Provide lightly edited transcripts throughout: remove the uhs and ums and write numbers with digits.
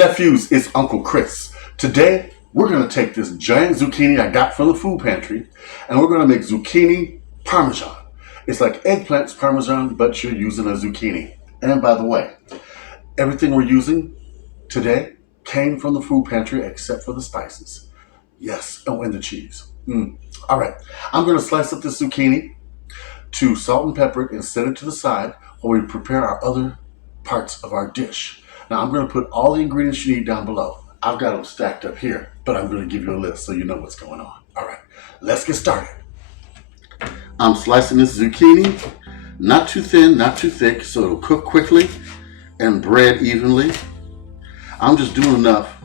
nephews, it's Uncle Chris. Today, we're going to take this giant zucchini I got from the food pantry, and we're going to make zucchini parmesan. It's like eggplants parmesan, but you're using a zucchini. And by the way, everything we're using today came from the food pantry except for the spices. Yes, oh, and the cheese. All right, I'm going to slice up this zucchini to salt and pepper it and set it to the side while we prepare our other parts of our dish. Now I'm going to put all the ingredients you need down below. I've got them stacked up here, but I'm going to give you a list so you know what's going on. All right, let's get started. I'm slicing this zucchini, not too thin, not too thick, so it'll cook quickly and bread evenly. I'm just doing enough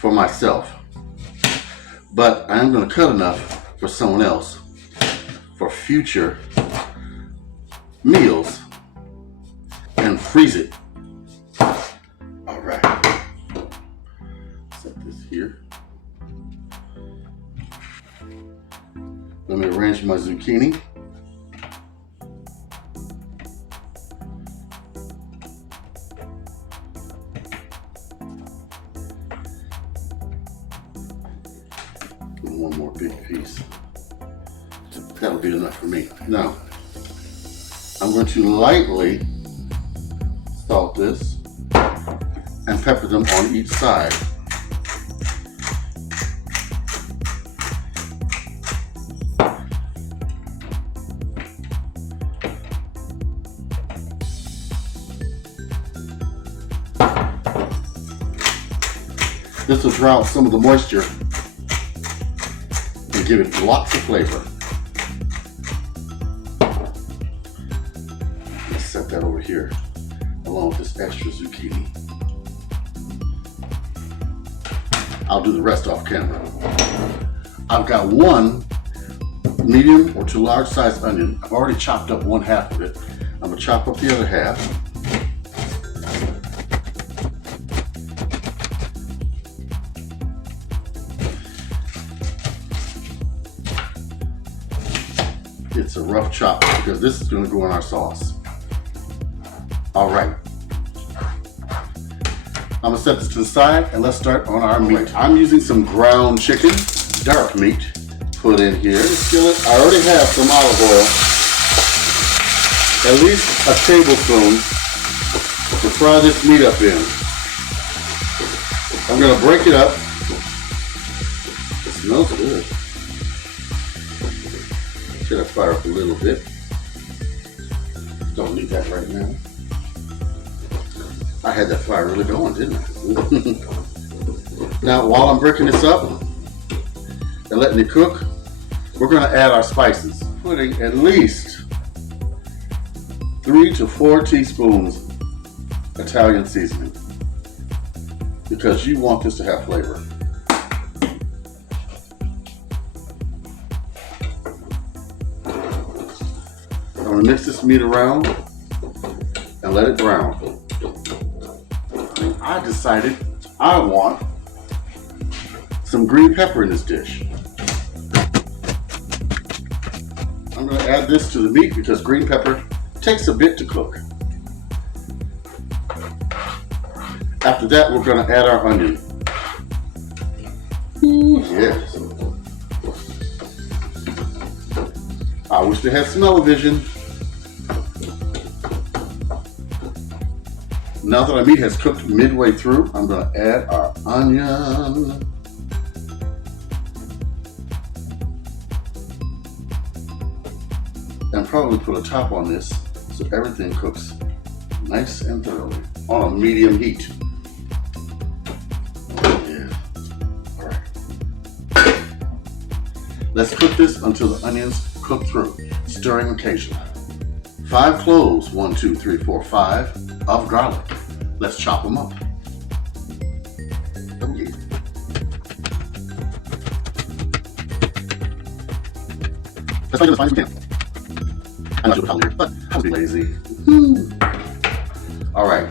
for myself, but I am going to cut enough for someone else for future meals and freeze it. All right, set this here. Let me arrange my zucchini. One more big piece. That'll be enough for me. Now, I'm going to lightly salt this and pepper them on each side. This will draw out some of the moisture and give it lots of flavor. Let's set that over here along with this extra zucchini. I'll do the rest off camera. I've got one medium or to large size onion. I've already chopped up one half of it. I'm gonna chop up the other half. It's a rough chop because this is going to go in our sauce. All right. I'm going to set this to the side and let's start on our meat. I'm using some ground chicken, dark meat, put in here. Skillet. I already have some olive oil, at least a tablespoon to fry this meat up in. I'm going to break it up. It smells good. Should I fire up a little bit? Don't need that right now. I had that fire really going, didn't I? Now, while I'm breaking this up and letting it cook, we're going to add our spices. Putting at least 3 to 4 teaspoons Italian seasoning because you want this to have flavor. I'm going to mix this meat around and let it brown. And I decided I want some green pepper in this dish. I'm going to add this to the meat because green pepper takes a bit to cook. After that, we're going to add our onion. Ooh, yes. I wish they had smell-o-vision. Now that our meat has cooked midway through, I'm going to add our onion. And probably put a top on this so everything cooks nice and thoroughly on a medium heat. Yeah. All right. Let's cook this until the onions cook through, stirring occasionally. 5 cloves, 1, 2, 3, 4, 5 of garlic. Let's chop them up. Oh yeah. Let's make it as fine as we can. I'm not sure how here, but I was being lazy. All right.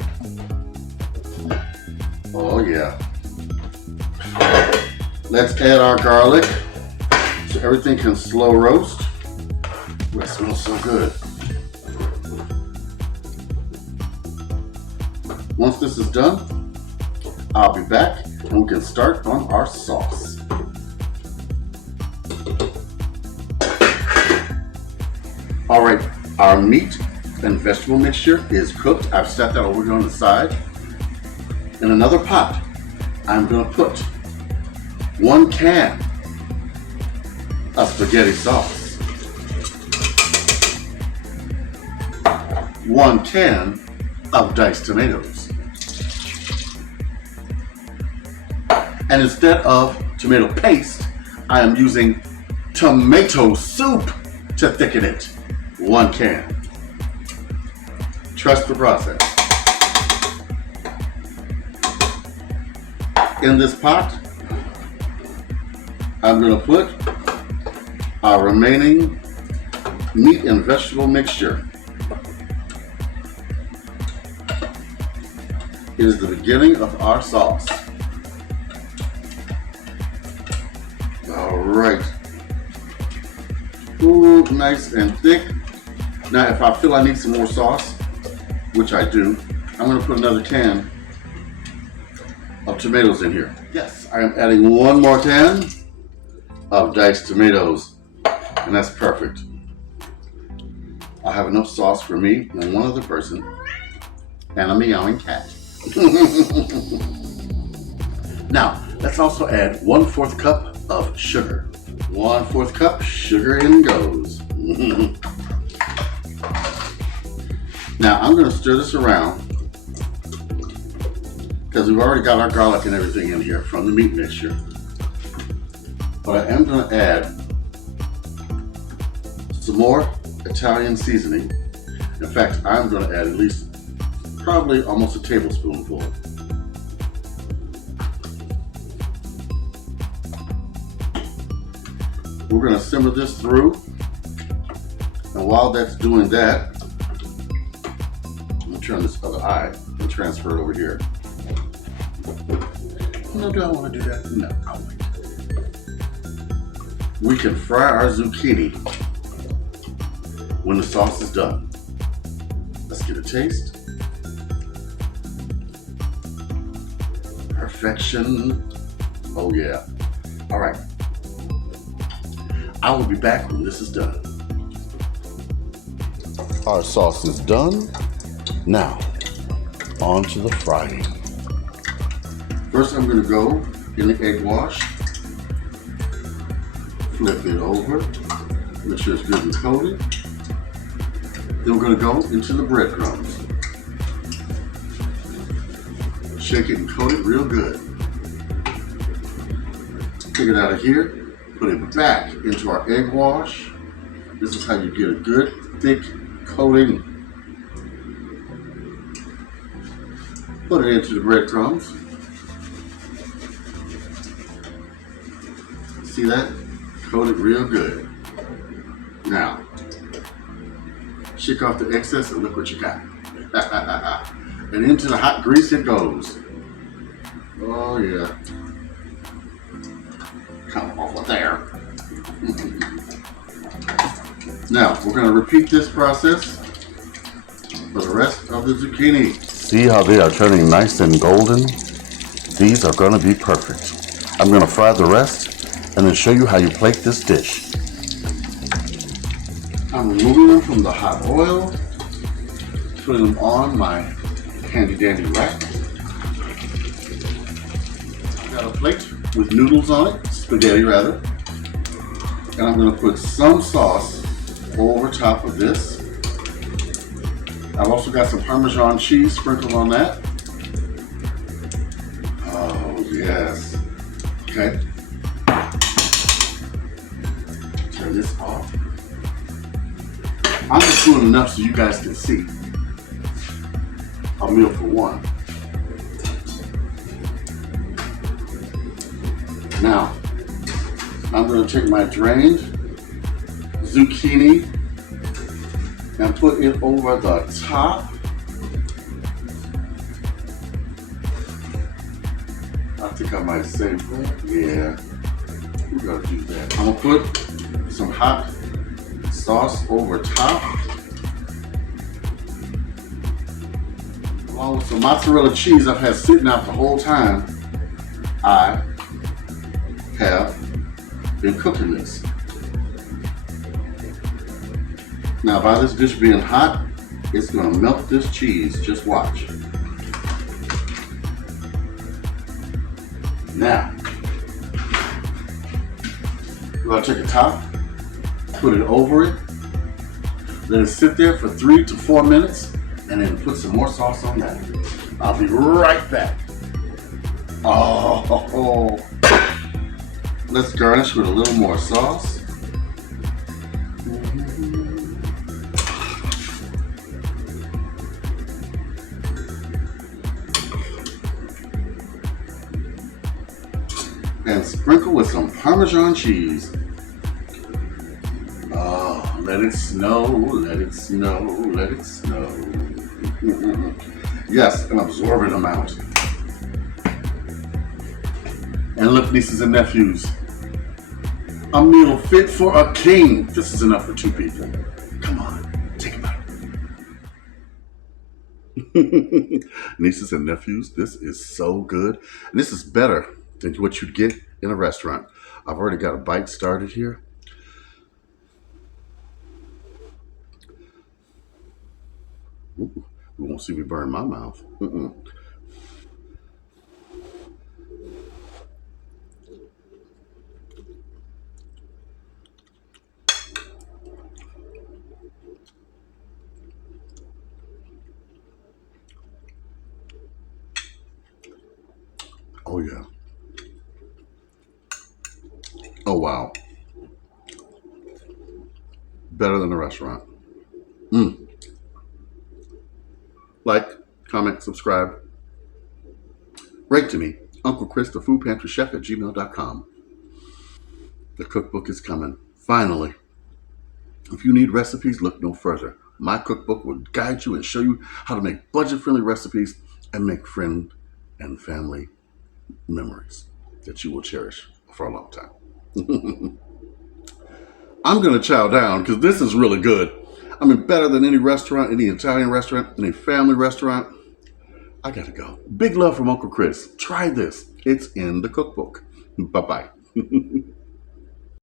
Oh yeah. Let's add our garlic so everything can slow roast. Ooh, it smells so good. Once this is done, I'll be back and we can start on our sauce. All right, our meat and vegetable mixture is cooked. I've set that over here on the side. In another pot, I'm gonna put 1 can of spaghetti sauce, 1 can of diced tomatoes. And instead of tomato paste, I am using tomato soup to thicken it. 1 can. Trust the process. In this pot, I'm going to put our remaining meat and vegetable mixture. It is the beginning of our sauce. All right. Ooh, nice and thick. Now, if I feel I need some more sauce, which I do, I'm going to put another can of tomatoes in here. Yes, I am adding 1 more can of diced tomatoes, and that's perfect. I have enough sauce for me and 1 other person, and a meowing cat. Now, let's also add 1/4 cup of sugar. 1/4 cup, sugar in goes. Now, I'm going to stir this around because we've already got our garlic and everything in here from the meat mixture. But I am going to add some more Italian seasoning. In fact, I'm going to add at least probably almost a tablespoonful. We're going to simmer this through. And while that's doing that, I'm going to turn this other eye and transfer it over here. No, do I want to do that? No, I'll wait. We can fry our zucchini when the sauce is done. Let's get a taste. Perfection. Oh yeah. All right. I will be back when this is done. Our sauce is done. Now, on to the frying. First, I'm going to go in the egg wash, flip it over, make sure it's good and coated. Then we're going to go into the breadcrumbs. Shake it and coat it real good. Take it out of here, put it back into our egg wash. This is how you get a good, thick coating. Put it into the breadcrumbs. See that? Coat it real good. Now, shake off the excess and look what you got. And into the hot grease it goes. Oh yeah. Come over there. Now, we're going to repeat this process for the rest of the zucchini. See how they are turning nice and golden? These are going to be perfect. I'm going to fry the rest and then show you how you plate this dish. I'm removing them from the hot oil, putting them on my handy dandy rack. I've got a plate with noodles on it, spaghetti rather, and I'm going to put some sauce over top of this. I've also got some Parmesan cheese sprinkled on that. Oh yes. Okay. Turn this off. I'm just doing enough so you guys can see a meal for one. Now, I'm going to take my drained zucchini and put it over the top. I think I might save that. Yeah, we're going to do that. I'm going to put some hot sauce over top. Oh, some mozzarella cheese I've had sitting out the whole time I have been cooking this. Now, by this dish being hot, it's going to melt this cheese. Just watch. Now, we're going to take a top, put it over it, let it sit there for 3 to 4 minutes, and then put some more sauce on that. I'll be right back. Oh, let's garnish with a little more sauce. And sprinkle with some Parmesan cheese. Oh, let it snow, let it snow, let it snow. Yes, an absorbent amount. And look, nieces and nephews, a meal fit for a king. This is enough for 2 people. Come on, take a bite. Nieces and nephews, this is so good. And this is better than what you'd get in a restaurant. I've already got a bite started here. Ooh, you won't see me burn my mouth. Mm-mm. Oh, yeah. Oh, wow. Better than a restaurant. Mm. Like, comment, subscribe, write to me, Uncle Chris, the Food Pantry Chef at gmail.com. The cookbook is coming. Finally. If you need recipes, look no further. My cookbook will guide you and show you how to make budget-friendly recipes and make friend and family memories that you will cherish for a long time. I'm going to chow down because this is really good. I mean, better than any restaurant, any Italian restaurant, any family restaurant. I got to go. Big love from Uncle Chris. Try this. It's in the cookbook. Bye-bye.